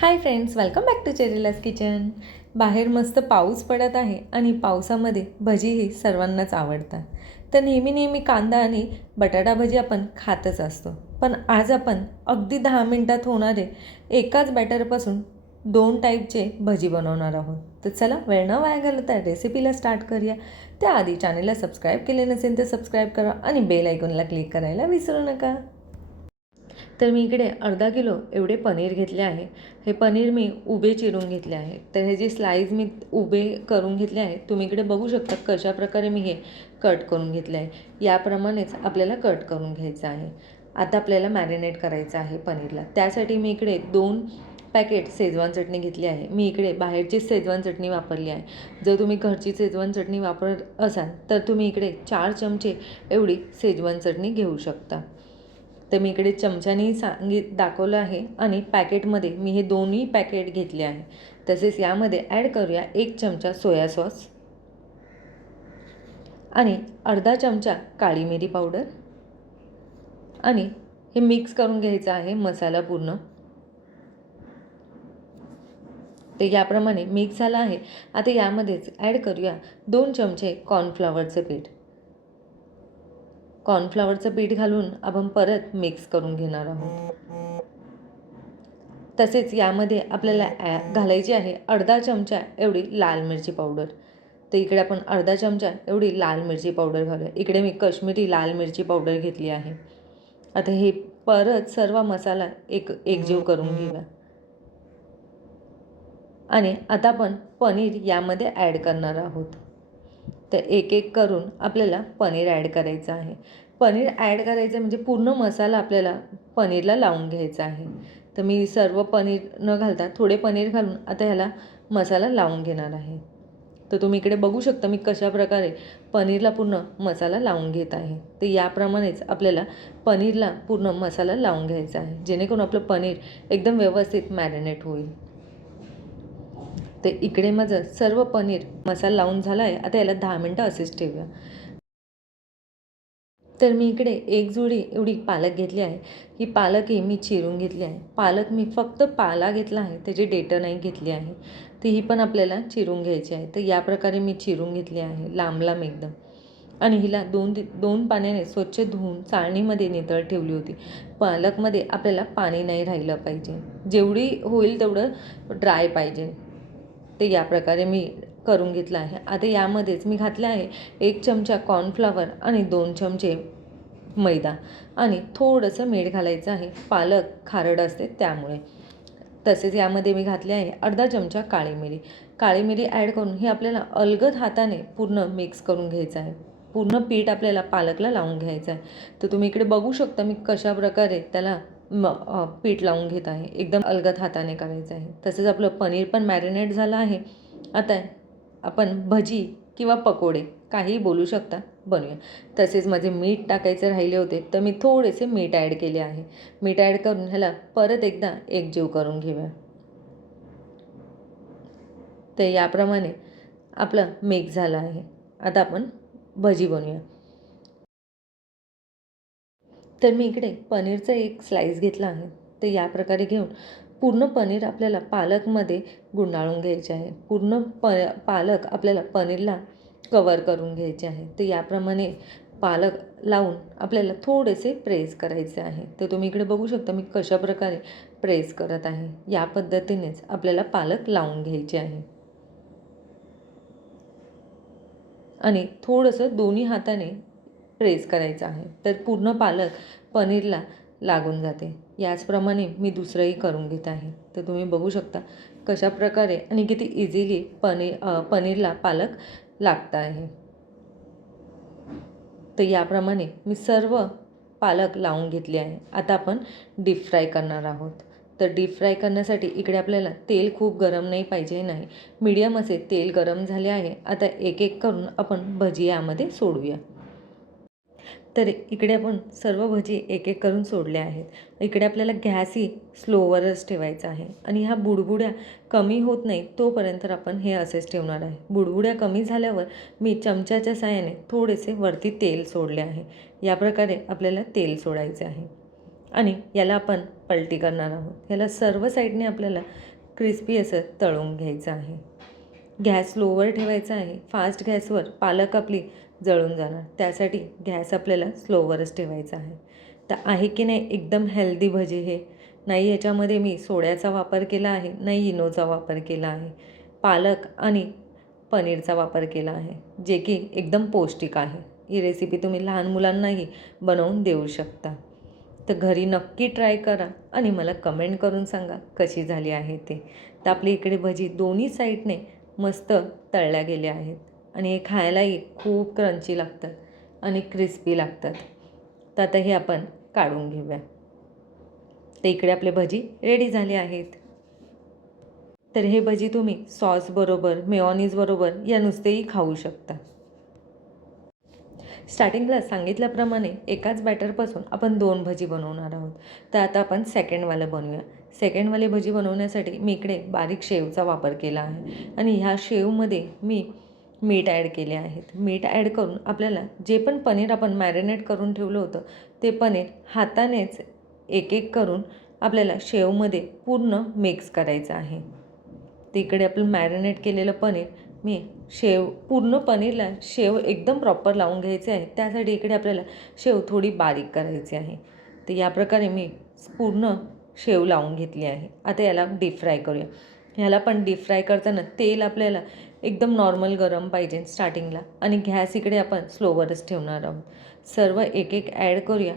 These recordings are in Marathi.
High friends, welcome back to Cherilas kitchen. बाहेर मस्त पाऊस पडत आहे आणि पावसामध्ये भजीही सर्वांनाच आवडतात. तर नेहमी कांदा आणि बटाटा भजी आपण खातच असतो. पण आज आपण अगदी 10 मिनटात होणारे एकाच बॅटरपासून 2 टाईपचे भजी बनवणार आहोत. तर चला वेळ न वाया घालवता रेसिपीला स्टार्ट करूया. त्याआधी चॅनलला सबस्क्राईब केले नसेल तर सबस्क्राईब करा आणि बेल आयकॉनला क्लिक करायला विसरू नका. तर मी इकडे अर्धा किलो एवढे पनीर घेतले आहे. हे पनीर मी उभे चिरून घेतले आहे. तर हे जे स्लाईस मी उभे करून घेतले आहे, तुम्ही इकडे बघू शकता कशा प्रकारे मी हे कट करून घेतले आहे. याप्रमाणेच आपल्याला कट करून घ्यायचं आहे. आता आपल्याला मॅरिनेट करायचं आहे पनीरला. त्यासाठी मी इकडे 2 पॅकेट शेजवान चटणी घेतली आहे. मी इकडे बाहेरचीच शेजवान चटणी वापरली आहे. जर तुम्ही घरची शेजवान चटणी वापरत असाल तर तुम्ही इकडे 4 चमचे एवढी शेजवान चटणी घेऊ शकता. तर मी इकडे चमच्याने दाखवलं आहे आणि पॅकेटमध्ये मी हे दोन्ही पॅकेट घेतले आहे. तसेच यामध्ये ॲड करूया 1 चमचा सोया सॉस आणि अर्धा चमचा काळी मिरी पावडर आणि हे मिक्स करून घ्यायचं आहे मसाला पूर्ण. ते याप्रमाणे मिक्स झालं आहे. आता यामध्येच ॲड करूया 2 चमचे कॉर्नफ्लॉवरचं पीठ. कॉर्नफ्लॉवरचं पीठ घालून आपण परत मिक्स करून घेणार आहोत. तसेच यामध्ये आपल्याला घालायची आहे अर्धा चमचा एवढी लाल मिरची पावडर. तर इकडे आपण अर्धा चमचा एवढी लाल मिरची पावडर घालूया. इकडे मी काश्मीरी लाल मिरची पावडर घेतली आहे. आता हे परत सर्व मसाला एकजीव करून घेऊया. आणि आता आपण पनीर यामध्ये ॲड करणार आहोत. तर एक करून आपल्याला पनीर ॲड करायचं आहे. पनीर ॲड करायचं म्हणजे पूर्ण मसाला आपल्याला पनीरला लावून घ्यायचा आहे. तर मी सर्व पनीर न घालता थोडे पनीर घालून आता ह्याला मसाला लावून घेणार आहे. तर तुम्ही इकडे बघू शकता मी कशा प्रकारे पनीरला पूर्ण मसाला लावून घेत आहे. तर याप्रमाणेच आपल्याला पनीरला पूर्ण मसाला लावून घ्यायचा आहे, जेणेकरून आपलं पनीर एकदम व्यवस्थित मॅरिनेट होईल. तर इकडे माझं सर्व पनीर मसाला लावून झाला आहे. आता याला 10 मिनटं असेच ठेवूया. तर मी इकडे 1 जुडी एवढी पालक घेतली आहे. ही पालकही मी चिरून घेतली आहे. पालक मी फक्त पाला घेतला आहे, त्याची देठं नाही घेतली आहे. तर ही पण आपल्याला चिरून घ्यायची आहे. तर या प्रकारे मी चिरून घेतली आहे लांब एकदम. आणि हिला 2 पाण्याने स्वच्छ धुवून चाळणीमध्ये नितळ ठेवली होती. पालकमध्ये आपल्याला पाणी नाही राहिलं पाहिजे, जेवढी होईल तेवढं ड्राय पाहिजे. ते या प्रकारे मी करून घेतलं आहे. आता यामध्येच मी घातलं आहे 1 चमचा कॉर्नफ्लॉवर आणि 2 चमचे मैदा आणि थोडंसं मीठ घालायचं आहे. पालक खारट असते त्यामुळे. तसेच यामध्ये मी घातले आहे अर्धा चमचा काळी मिरी. काळी मिरी ॲड करून हे आपल्याला अलगद हाताने पूर्ण मिक्स करून घ्यायचं आहे. पूर्ण पीठ आपल्याला पालकला लावून घ्यायचं आहे. तर तुम्ही इकडे बघू शकता मी कशा प्रकारे त्याला पीठ लावून घेत आहे. एकदम अलगद हाताने करायचं आहे. तसेच आपलं पनीर पण मॅरिनेट झालं आहे. आता आपण भजी किंवा पकोडे काहीही बोलू शकता बनवूया. तसेच माझे मीठ टाकायचे राहिले होते, तर मी थोडेसे मीठ ॲड केले आहे. मीठ ॲड करून ह्याला परत एकदा एकजीव करून घेऊया. तर याप्रमाणे आपलं मिक्स झालं आहे. आता आपण भजी बनवूया. तर मी इकडे पनीरचा एक स्लाईस घेतला आहे. तर या प्रकारे घेऊन पूर्ण पनीर आपल्याला पालकमध्ये गुंडाळून घ्यायचे आहे. पूर्ण पालक आपल्याला पनीरला कवर करून घ्यायचे आहे. तर याप्रमाणे पालक लावून आपल्याला थोडेसे प्रेस करायचे आहे. तर तुम्ही इकडे बघू शकता मी कशा प्रकारे प्रेस करत आहे. या पद्धतीनेच आपल्याला पालक लावून घ्यायचे आहे. आणि थोडंसं दोन्ही हाताने प्रेस करायचं आहे. तर पूर्ण पालक पनीरला लागून जाते. याचप्रमाणे मी दुसरंही करून घेत आहे. तर तुम्ही बघू शकता कशा प्रकारे आणि किती इझिली पनीरला पालक लागत आहे. तर याप्रमाणे मी सर्व पालक लावून घेतले आहे. आता आपण डीप फ्राय करणार आहोत. तर डीप फ्राय करण्यासाठी इकडे आपल्याला तेल खूप गरम नाही पाहिजे नाही, मीडियम असे तेल गरम झाले आहे. आता एक करून आपण भजी यामध्ये सोडूया. तर इकडे आपण सर्व भजी एक करून सोडल्या आहेत. इकडे आपल्याला गॅसही स्लोवरच ठेवायचा आहे आणि ह्या बुडबुड्या कमी होत नाही तोपर्यंत आपण हे असेच ठेवणार आहे. बुडबुड्या कमी झाल्यावर मी चमच्याच्या साहाय्याने थोडेसे वरती तेल सोडले आहे. या प्रकारे आपल्याला तेल सोडायचे आहे. आणि याला आपण पलटी करणार आहोत. याला सर्व साईडने आपल्याला क्रिस्पी असं तळून घ्यायचं आहे. गॅस स्लोवर ठेवायचा आहे. फास्ट गॅसवर पालक आपली जळून जाणार, त्यासाठी गॅस आपल्याला स्लोवरच ठेवायचा आहे. तर आहे की नाही एकदम हेल्दी भजी हे. नाही याच्यामध्ये मी सोड्याचा वापर केला आहे, नाही इनोचा वापर केला आहे. पालक आणि पनीरचा वापर केला आहे, जे की एकदम पौष्टिक आहे. ही रेसिपी तुम्ही लहान मुलांनाही बनवून देऊ शकता. तर घरी नक्की ट्राय करा आणि मला कमेंट करून सांगा कशी झाली आहे ते. तर आपली इकडे भजी दोन्ही साईडने मस्त तळल्या गेल्या आहेत आणि हे खायलाही खूप क्रंची लागतात आणि क्रिस्पी लागतात. तर आता हे आपण काढून घेऊया. तर इकडे आपले भजी रेडी झाले आहेत. तर हे भजी तुम्ही सॉसबरोबर, मेयोनीजबरोबर या नुसतेही खाऊ शकता. स्टार्टिंगला सांगितल्याप्रमाणे एकाच बॅटरपासून आपण 2 भजी बनवणार आहोत. तर आता आपण सेकंडवालं बनवूया. सेकंडवाली भजी बनवण्यासाठी मी इकडे बारीक शेवचा वापर केला आहे आणि ह्या शेवमध्ये मी मीठ ॲड केले आहेत. मीठ ॲड करून आपल्याला जे पण पनीर आपण मॅरिनेट करून ठेवलं होतं ते पनीर हातानेच एक एक करून आपल्याला शेवमध्ये पूर्ण मिक्स करायचं आहे. तर इकडे आपलं मॅरिनेट केलेलं पनीर मी पूर्ण पनीरला शेव एकदम प्रॉपर लावून घ्यायचे आहे. त्यासाठी इकडे आपल्याला शेव थोडी बारीक करायची आहे. तर या प्रकारे मी पूर्ण शेव लावून घेतली आहे. आता याला डीप फ्राय करूया. ह्याला पण डीप फ्राय करताना तेल आपल्याला एकदम नॉर्मल गरम पाहिजे स्टार्टिंगला आणि गॅस इकडे आपण स्लोवरच ठेवणार आहोत. सर्व एक एक ॲड करूया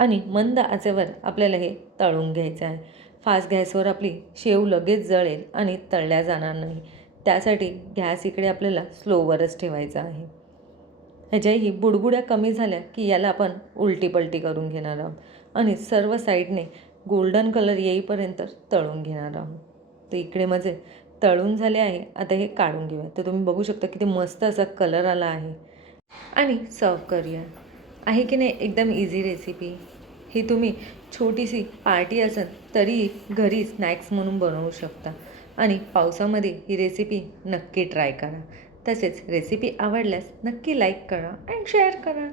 आणि मंद आचेवर आपल्याला हे तळून घ्यायचं आहे. फास्ट गॅसवर आपली शेव लगेच जळेल आणि तळल्या जाणार नाही, त्यासाठी गॅस इकडे आपल्याला स्लोवरच ठेवायचा आहे. ह्याच्याही बुडबुड्या कमी झाल्या की याला आपण उलटी पलटी करून घेणार आहोत आणि सर्व साईडने गोल्डन कलर येईपर्यंत तळून घेणार आहोत. तर इकडे माझे तळून झाले आहे. आता हे काढून घेऊया. तर तुम्ही बघू शकता किती मस्त असा कलर आला आहे आणि सर्व करूया. आहे की नाही एकदम इझी रेसिपी. ही तुम्ही छोटीशी पार्टी असेल तरी घरी स्नॅक्स म्हणून बनवू शकता आणि पावसामध्ये ही रेसिपी नक्की ट्राय करा. तसेच रेसिपी आवडल्यास नक्की लाईक करा आणि शेअर करा.